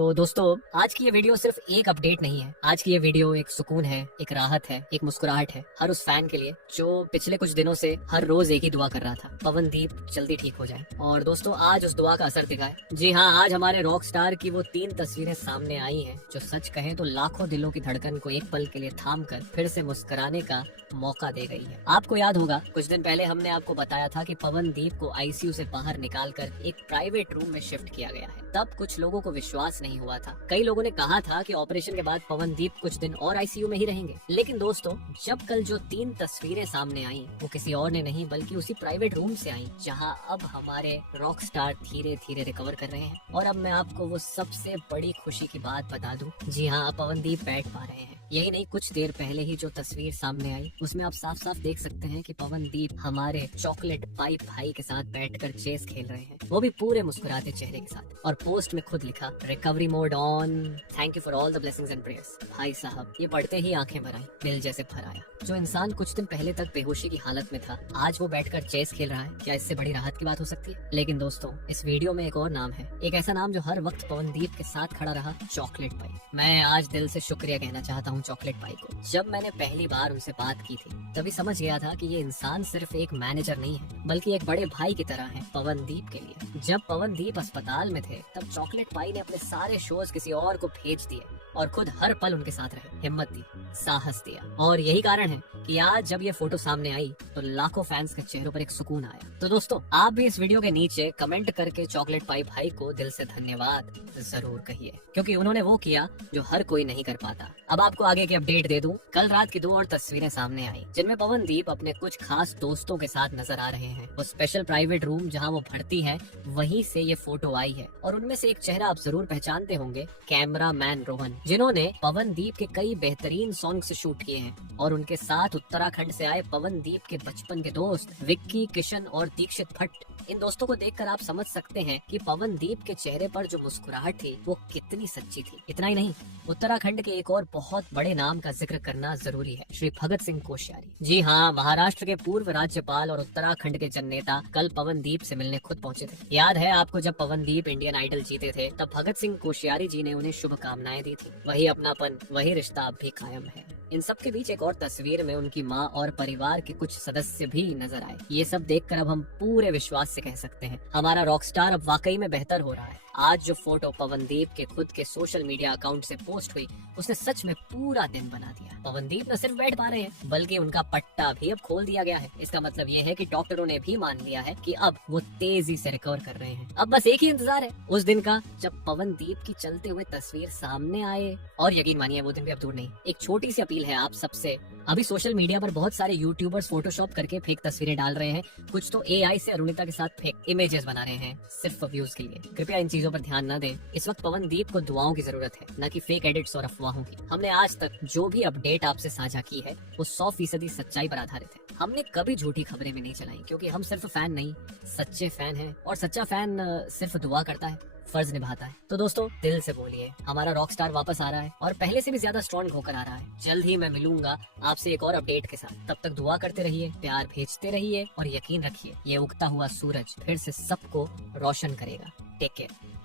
तो दोस्तों आज की ये वीडियो सिर्फ एक अपडेट नहीं है। आज की ये वीडियो एक सुकून है, एक राहत है, एक मुस्कुराहट है हर उस फैन के लिए जो पिछले कुछ दिनों से हर रोज एक ही दुआ कर रहा था, पवनदीप जल्दी ठीक हो जाए। और दोस्तों आज उस दुआ का असर दिखा है। जी हाँ, आज हमारे रॉक स्टार की वो 3 तस्वीरें सामने आई हैं जो सच कहें तो लाखों दिलों की धड़कन को एक पल के लिए थाम कर फिर से मुस्कुराने का मौका दे गई है। आपको याद होगा कुछ दिन पहले हमने आपको बताया था कि पवनदीप को आईसीयू से बाहर निकालकर एक प्राइवेट रूम में शिफ्ट किया गया है। तब कुछ लोगों को विश्वास नहीं हुआ था। कई लोगों ने कहा था कि ऑपरेशन के बाद पवनदीप कुछ दिन और आईसीयू में ही रहेंगे। लेकिन दोस्तों जब कल जो 3 तस्वीरें सामने आई वो किसी और ने नहीं बल्कि उसी प्राइवेट रूम से आई जहां अब हमारे रॉक स्टार धीरे धीरे रिकवर कर रहे हैं। और अब मैं आपको वो सबसे बड़ी खुशी की बात बता दूं। जी हाँ, पवनदीप बैठ पा रहे हैं। यही नहीं, कुछ देर पहले ही जो तस्वीर सामने आई उसमें आप साफ साफ देख सकते हैं कि पवनदीप हमारे चॉकलेट पाई भाई के साथ बैठकर चेस खेल रहे हैं, वो भी पूरे मुस्कुराते चेहरे के साथ। और पोस्ट में खुद लिखा recovery mode on, thank you for all the blessings and prayers. भाई साहब ये पढ़ते ही आंखें भर आई, दिल जैसे भर आया। जो इंसान कुछ दिन पहले तक बेहोशी की हालत में था आज वो बैठकर चेस खेल रहा है। क्या इससे बड़ी राहत की बात हो सकती है? लेकिन दोस्तों इस वीडियो में एक और नाम है, एक ऐसा नाम जो हर वक्त पवनदीप के साथ खड़ा रहा, चॉकलेट पाई। मैं आज दिल से शुक्रिया कहना चाहता हूँ चॉकलेट पाई को। जब मैंने पहली बार उनसे बात की थी तभी समझ गया था कि ये इंसान सिर्फ एक मैनेजर नहीं है बल्कि एक बड़े भाई की तरह है पवनदीप के लिए। जब पवनदीप अस्पताल में थे तब चॉकलेट पाई ने अपने सारे शोज किसी और को भेज दिए और खुद हर पल उनके साथ रहे, हिम्मत दी, साहस दिया। और यही कारण है कि आज जब ये फोटो सामने आई तो लाखों फैंस के चेहरों पर एक सुकून आया। तो दोस्तों आप भी इस वीडियो के नीचे कमेंट करके चॉकलेट पाई भाई को दिल से धन्यवाद जरूर कहिए, क्योंकि उन्होंने वो किया जो हर कोई नहीं कर पाता। अब आपको आगे की अपडेट दे दूं, कल रात की 2 और तस्वीरें सामने आई जिनमें पवनदीप अपने कुछ खास दोस्तों के साथ नजर आ रहे हैं। वो स्पेशल प्राइवेट रूम जहां वो भर्ती है वहीं से ये फोटो आई है। और उनमें से एक चेहरा आप जरूर पहचानते होंगे, कैमरा मैन रोहन, जिन्होंने पवनदीप के कई बेहतरीन सॉन्ग्स शूट किए हैं। और उनके साथ उत्तराखंड से आए पवनदीप के बचपन के दोस्त विक्की, किशन और दीक्षित भट्ट। इन दोस्तों को देखकर आप समझ सकते हैं कि पवनदीप के चेहरे पर जो मुस्कुराहट थी वो कितनी सच्ची थी। इतना ही नहीं, उत्तराखंड के एक और बहुत बड़े नाम का जिक्र करना जरूरी है, श्री भगत सिंह कोश्यारी। जी हाँ, महाराष्ट्र के पूर्व राज्यपाल और उत्तराखंड के जननेता कल पवनदीप से मिलने खुद पहुंचे थे। याद है आपको जब पवनदीप इंडियन आइडल जीते थे तब भगत सिंह कोश्यारी जी ने उन्हें शुभकामनाएं दी थी। वही अपनापन, वही रिश्ता अब भी कायम है। इन सब के बीच एक और तस्वीर में उनकी माँ और परिवार के कुछ सदस्य भी नजर आए। ये सब देखकर अब हम पूरे विश्वास से कह सकते हैं हमारा रॉक स्टार अब वाकई में बेहतर हो रहा है। आज जो फोटो पवनदीप के खुद के सोशल मीडिया अकाउंट से पोस्ट हुई उसने सच में पूरा दिन बना दिया। पवनदीप न सिर्फ बैठ पा रहे हैं बल्कि उनका पट्टा भी अब खोल दिया गया है। इसका मतलब ये है कि डॉक्टरों ने भी मान लिया है कि अब वो तेजी से रिकवर कर रहे हैं। अब बस एक ही इंतजार है उस दिन का जब पवनदीप की चलते हुए तस्वीर सामने आए। और यकीन मानिए वो दिन भी अब दूर नहीं। एक छोटी सी अपील है आप सबसे, अभी सोशल मीडिया पर बहुत सारे यूट्यूबर्स फोटोशॉप करके फेक तस्वीरें डाल रहे हैं, कुछ तो एआई से अरुणिता के साथ फेक इमेजेस बना रहे हैं सिर्फ व्यूज के लिए। कृपया इन चीजों पर ध्यान न दें। इस वक्त पवनदीप को दुआओं की जरूरत है, न कि फेक एडिट्स और अफवाहों की। हमने आज तक जो भी अपडेट आपसे साझा की है वो 100% सच्चाई पर आधारित है। हमने कभी झूठी खबरें भी नहीं चलाई क्योंकि हम सिर्फ फैन नहीं सच्चे फैन हैं। और सच्चा फैन सिर्फ दुआ करता है, फर्ज निभाता है। तो दोस्तों दिल से बोलिए हमारा रॉक स्टार वापस आ रहा है और पहले से भी ज्यादा स्ट्रॉन्ग होकर आ रहा है। जल्द ही मैं मिलूंगा आपसे एक और अपडेट के साथ। तब तक दुआ करते रहिए, प्यार भेजते रहिए और यकीन रखिए ये उगता हुआ सूरज फिर से सबको रोशन करेगा। Take care.